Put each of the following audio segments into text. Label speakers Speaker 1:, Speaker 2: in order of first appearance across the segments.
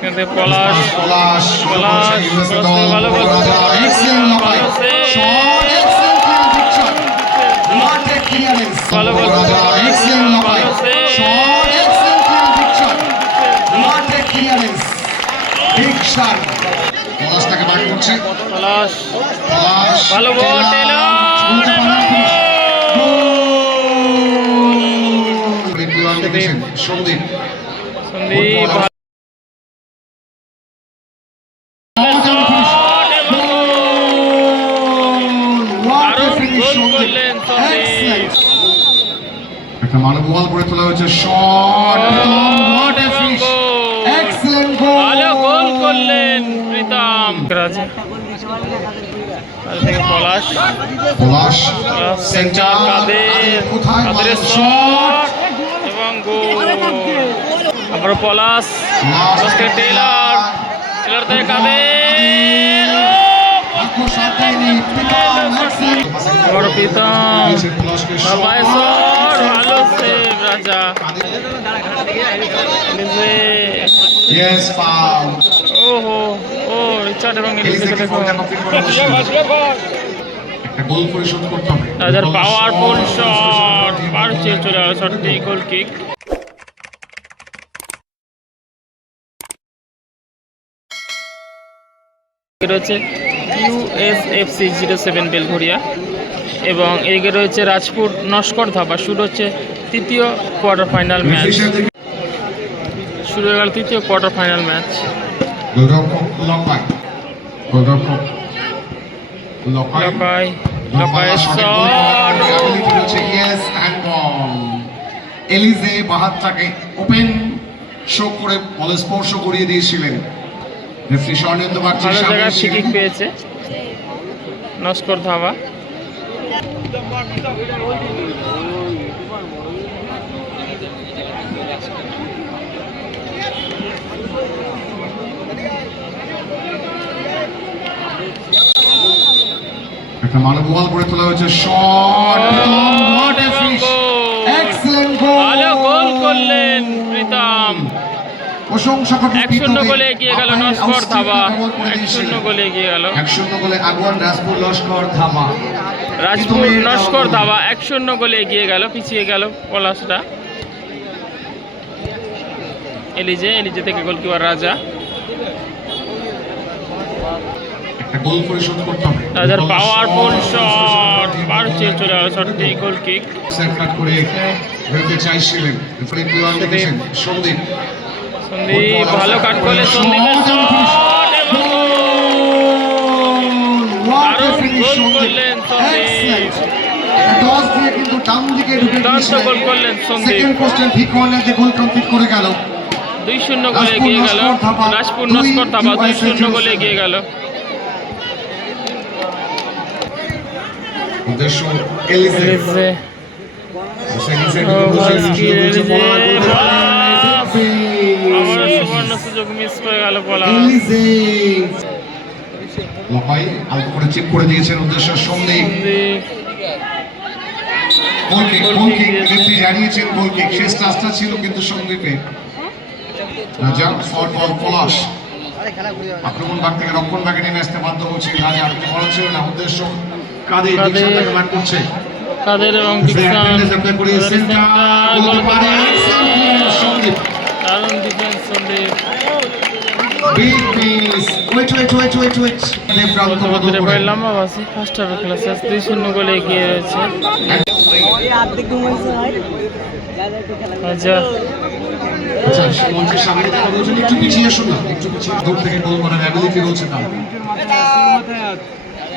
Speaker 1: কিন্তু পলাশ
Speaker 2: পলাশ
Speaker 1: পলাশ, ভালো বল ভালো save।
Speaker 2: Shot excellent clear shot what a clearance
Speaker 1: ভালো বল করছে।
Speaker 2: রাজা এক্সেলেন্ট লড়াই
Speaker 1: ভালো save।
Speaker 2: Shot excellent clear shot what a clearance big shot পলাশটাকে বার করছে
Speaker 1: পলাশ
Speaker 2: পলাশ
Speaker 1: ভালো বল টেলর
Speaker 2: সন্দীপ
Speaker 1: সন্দীপ ভালো দারুণ গোল করলেন সন্দীপ।
Speaker 2: একটা মানব বল করে তোলা হয়েছে। Shot finish excellent goal.
Speaker 1: ভালো গোল করলেন প্রীতম। পলাশ।
Speaker 2: পলাশ
Speaker 1: সেন্টার কাদের? কাদের
Speaker 2: শট
Speaker 1: এবং গোল। আবার পলাশ। টেইলর টেইলর থেকে কাদের? আবার প্রীতম বাবাই শট ভালো সেভ রাজা
Speaker 2: ইয়েস
Speaker 1: ওহো ও রিচার্ড এবং রাজার পাওয়ারফুল শট পার চেয়ে চলে গেল শটটি গোল কিক রয়েছে ইউএসএফসি জিরো সেভেন বেলঘরিয়া এবং এদিকে রয়েছে রাজপুর নস্কর ধাবা। শুরু হচ্ছে তৃতীয় কোয়ার্টার ফাইনাল ম্যাচ শুরু হয়ে গেল তৃতীয় কোয়ার্টার ফাইনাল ম্যাচ
Speaker 2: এলিজে বাহাতটাকে ওপেন শো করে বল স্পর্শ করিয়ে দিয়েছিলেন।
Speaker 1: ভালো জায়গায় ফ্রি পেয়েছে। নস্কর ধাবা।
Speaker 2: একটা মানব বল করে তোলা হয়েছে শট এক্সেলেন্ট গোল।
Speaker 1: ভালো গোল করলেন প্রীতম।
Speaker 2: প্রশংসা করতে
Speaker 1: এক শূন্য গোলে এগিয়ে গেল নস্কর ধাবা। এক শূন্য গোলে এগিয়ে গেল।
Speaker 2: এক শূন্য গোলে আগুয়ান রাজপুর লস্কর ধাবা
Speaker 1: রাজপুর নস্কর ধাবা এক শূন্য গোলে এগিয়ে গেল পিছিয়ে গেল পলাশটা এলিজে এলিজে থেকে গোলকিপার রাজা।
Speaker 2: গোল পরিশোধ করতে হবে।
Speaker 1: রাজার পাওয়ারফুল শট। পার চেয়ে চলে গেল শটটি গোল কিক
Speaker 2: সেট করে বেরোতে চাইছিলেন রেফারি প্লেয়ার দেখেছেন সন্দীপ।
Speaker 1: সন্দীপ ভালো কাট করলে সন্দীপের শট এবং দারুণ গোল করলেন সন্দীপ।
Speaker 2: দশ দিয়ে কিন্তু ডান দিকে ঢুকে
Speaker 1: গোল করলেন সন্দীপ।
Speaker 2: সেকেন্ড পোস্টের ঠিক কর্নার গোল কমপ্লিট করে গেল।
Speaker 1: দুই শূন্য গোলে এগিয়ে গেল। রাজপুর নস্কর থাবা দুই শূন্য গোলে এগিয়ে গেল।
Speaker 2: উদ্দেশ্য এলিজে।
Speaker 1: সুবর্ণ সুযোগ মিস করে গেল পলাশ
Speaker 2: লম্বাই আলতো করে চেক করে দিয়েছেন উদ্দেশ্য Sandeep.
Speaker 1: Sandeep
Speaker 2: goal kick
Speaker 1: goal
Speaker 2: goal
Speaker 1: kick
Speaker 2: kick
Speaker 1: দিয়েছে।
Speaker 2: রেফারি জানিয়েছেন গোল শেষ টাচটা ছিল কিন্তু সন্দীপে রাজা ফর বল পলাশ। আক্রমণ ভাগ থেকে রক্ষণ ভাগে নেমে আসতে বাধ্য হচ্ছে রাজা। বলা ছিল না উদ্দেশ্য কাদের। ডিকশন করছে?
Speaker 1: কাদের এবং
Speaker 2: করে পারে সন্দীপ।
Speaker 1: দারুণ defence
Speaker 2: miss wait wait wait wait wait left প্রান্ত বদল
Speaker 1: বলতে
Speaker 2: করে
Speaker 1: পারে লম্বা বাসি ফার্স্ট হাফে খেলা শেষ দুই শূন্য গোলে এগিয়ে রয়েছে। আচ্ছা।
Speaker 2: আচ্ছা মঞ্চের সামনে বলছেন একটু পিছিয়ে আসুন না। একটু পিছিয়ে দূর থেকে গোল করার অ্যাবিলিটি রয়েছে তার।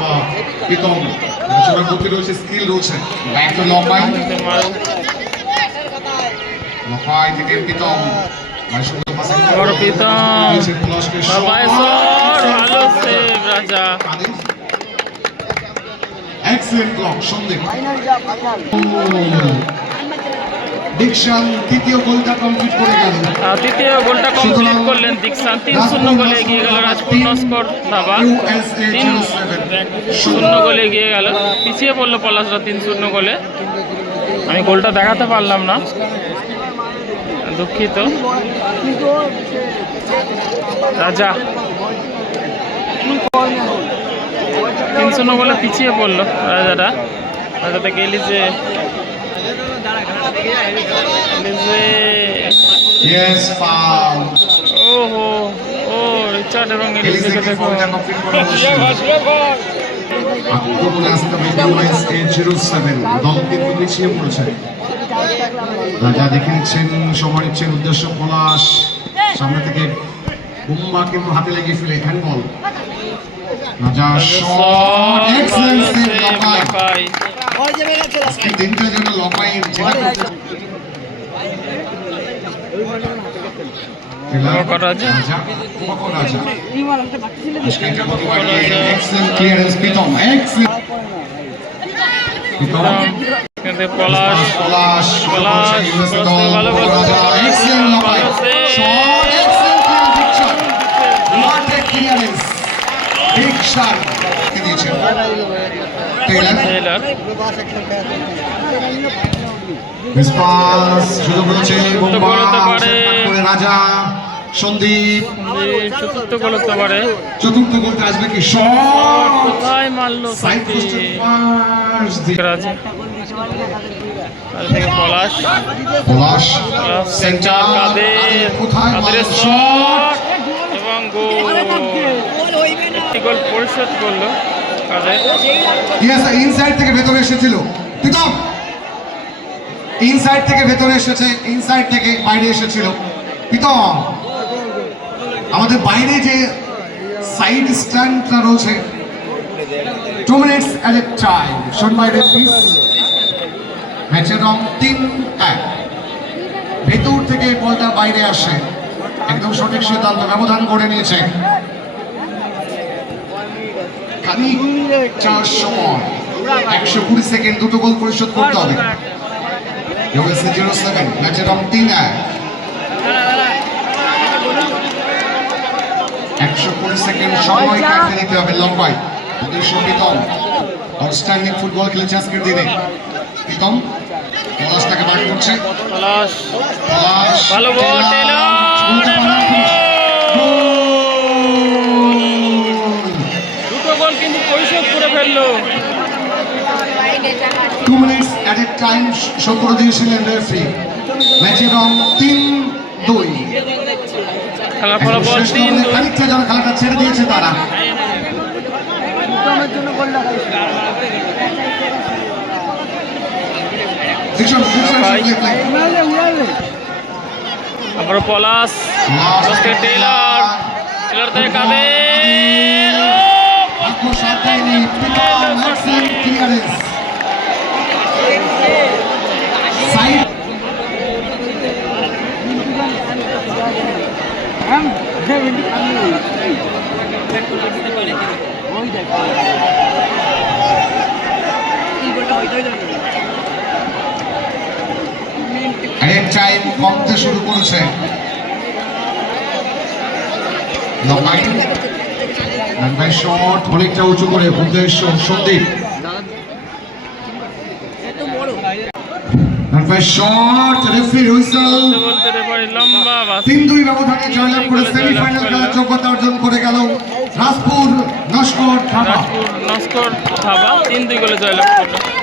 Speaker 2: বা প্রীতম সবার গতি রয়েছে স্কিল রয়েছে ব্যাক টু লম্বাই থেকে প্রীতম
Speaker 1: বড় প্রীতম
Speaker 2: দিয়েছে পলাশকে
Speaker 1: ভালো সেভ রাজা
Speaker 2: কাদির। Excellent block, দীক্ষান তৃতীয় গোলটা কমপ্লিট করে গেল।
Speaker 1: তৃতীয় গোলটা কমপ্লিট করলেন দীক্ষান। তিন শূন্য গোলে এগিয়ে গেল রাজপুর নস্কর ধাবা। তিন শূন্য গোলে এগিয়ে গেল। পিছিয়ে পড়ল পলাশরা তিন শূন্য গোলে। আমি গোলটা দেখাতে পারলাম না। দুঃখিত। রাজা। তিন শূন্য গোলে পিছিয়ে পড়ল রাজাটা। রাজাটা গেলি যে. ওহো ও রিচার্ড এবং এলিজেকে দেখো
Speaker 2: গোলটা কমপ্লিট করা হয়েছে। আক্রমণে আসতে হবে USA 07 দল কিন্তু পিছিয়ে পড়েছে রাজা দেখে নিচ্ছেন সময় নিচ্ছেন উদ্দেশ্য পলাশ সামনে থেকে বুম্বা কিন্তু হাতে লেগে ফেলে হ্যান্ডবল রাজা শট এক্সেলেন্ট সেভ লকাই আজকে তিনটা যেন যেটা
Speaker 1: কিন্তু পলাশ
Speaker 2: পলাশ
Speaker 1: পলাশ, ভালো বল
Speaker 2: রাজা
Speaker 1: করছে।
Speaker 2: এক্সেলেন্ট লকাই
Speaker 1: ভালো save।
Speaker 2: Shot excellent clearance What a clearance! Big shot! কে দিয়েছেন? টেইলর।
Speaker 1: টেইলর
Speaker 2: Miss pass, সুযোগ রয়েছে, বোম্বা,
Speaker 1: গোল হতে পারে।
Speaker 2: সেট করে রাজা, সন্দীপ,
Speaker 1: চতুর্থ গোল হতে পারে।
Speaker 2: চতুর্থ গোলটা আসবে কি? শট!
Speaker 1: কোথায় মারলো
Speaker 2: সাইড পোস্টের পাশ দিয়ে
Speaker 1: রাজা থেকে পলাশ।
Speaker 2: পলাশ সেন্টার।
Speaker 1: কাদের কাদের শট এবং গোল। একটি গোল পরিশোধ করল।
Speaker 2: ইনসাইড থেকে ভেতরে এসেছিল। প্রীতম ইনসাইড থেকে ভেতরে এসেছে ইনসাইড থেকে বাইরে এসেছিল। প্রীতম আমাদের বাইরে যে সাইড স্ট্যান্ডটা রয়েছে two minutes at a time shown by referees ম্যাচের রং তিন এক। ভেতর থেকে বলটা বাইরে আসে। একদম সঠিক সিদ্ধান্ত ব্যবধান করে নিয়েছে। খানিকটা সময় একশো কুড়ি সেকেন্ড দুটো গোল পরিশোধ করতে হবে। ইউএসএ জিরো সেভেন ম্যাচের রং তিন এক। একশো কুড়ি সেকেন্ড সময় কাটিয়ে নিতে হবে লম্বাই উদ্দেশ্য প্রীতম। আউটস্ট্যান্ডিং ফুটবল খেলেছে আজকের দিনে। প্রীতম পলাশটাকে বার করছে
Speaker 1: পলাশ। ভালো বল
Speaker 2: টাইম শো করে দিয়েছিলেন রেফারি ম্যাচের রং তিন দুই। খানিকটা যেন খেলাটা ছেড়ে দিয়েছে তারা।
Speaker 1: তারপরে পলাশ টেইলর টেইলর থেকে কাদের
Speaker 2: Time কমতে শুরু করেছে। শট উঁচু করে উদ্দেশ্য সন্দীপ। শট রেফারি হুইসেল তিন দুই করে গেল রাজপুর নস্কর ঢাকা
Speaker 1: রাজপুর নস্কর ধাবা, তিন জয়লাভ করল।